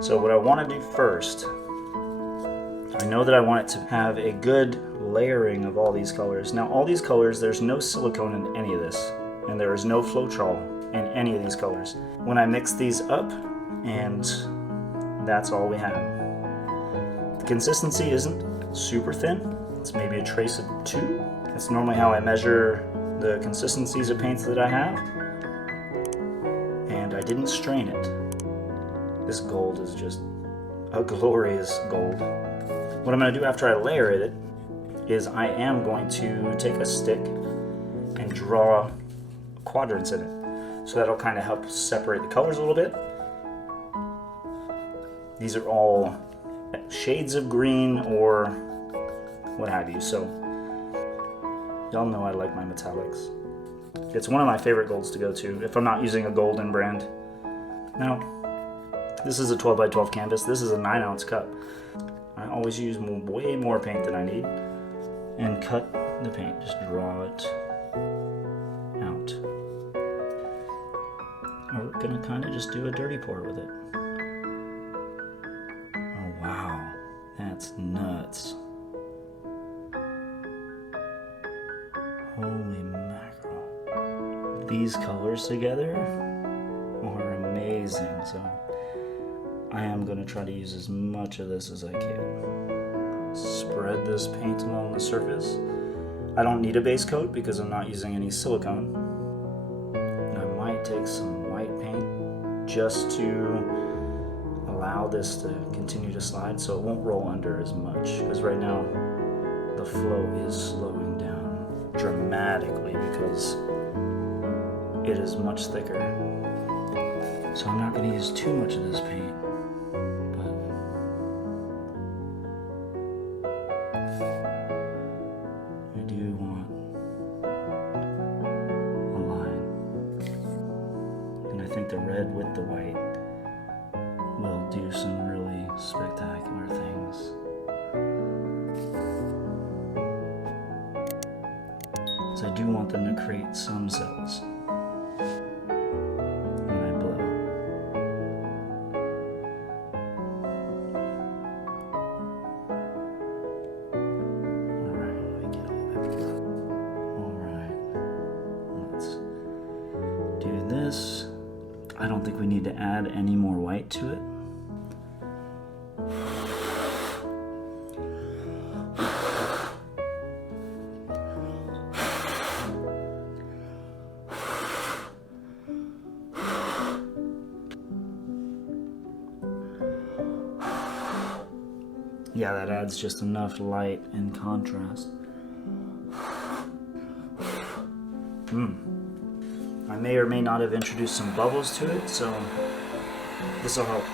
So what I want to do first, I know that I want it to have a good layering of all these colors. Now all these colors, there's no silicone in any of this, and there is no Floetrol in any of these colors. When I mix these up, and that's all we have. The consistency isn't super thin. It's maybe a trace of 2. That's normally how I measure the consistencies of paints that I have. And I didn't strain it. This gold is just a glorious gold. What I'm going to do after I layer it is I am going to take a stick and draw quadrants in it. So that'll kind of help separate the colors a little bit. These are all shades of green or what have you. So y'all know I like my metallics. It's one of my favorite golds to go to if I'm not using a golden brand. Now, this is a 12 by 12 canvas. This is a 9-ounce cup. I always use way more paint than I need and cut the paint. Just draw it out. And we're gonna kind of just do a dirty pour with it. Oh wow, that's nuts. Holy mackerel. These colors together are amazing. So I am going to try to use as much of this as I can. Spread this paint along the surface. I don't need a base coat because I'm not using any silicone. And I might take some white paint just to allow this to continue to slide so it won't roll under as much, because right now the flow is slowing down dramatically because it is much thicker. So I'm not going to use too much of this paint. The red with the white will do some really spectacular things. So I do want them to create some cells when I blow. Alright, let me get all that. Alright, let's do this. I don't think we need to add any more white to it. Yeah, that adds just enough light and contrast. I may or may not have introduced some bubbles to it, so this will help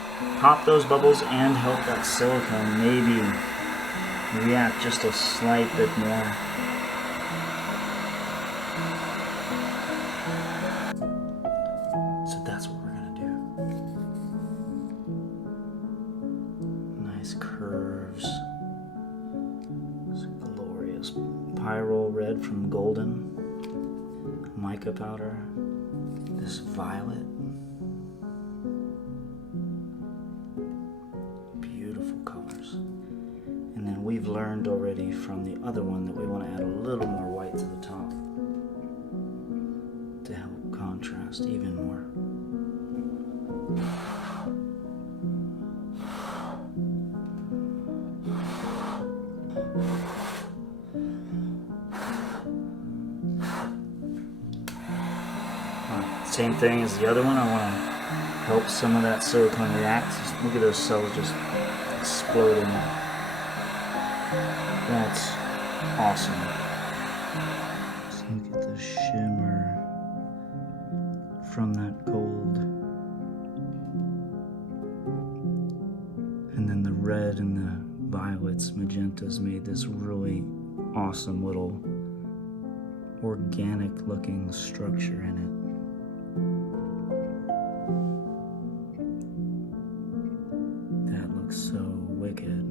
pop those bubbles and help that silicone maybe react just a slight bit more. So that's what we're gonna do. Nice curves. It's glorious pyrrole red from golden. Mica powder. This violet. Beautiful colors. And then we've learned already from the other one that we want to add a little more white to the top to help contrast even more. Same thing as the other one. I want to help some of that silicone react. Just look at those cells just exploding. That's awesome. Just look at the shimmer from that gold. And then the red and the violets, magentas made this really awesome little organic looking structure in it. So wicked.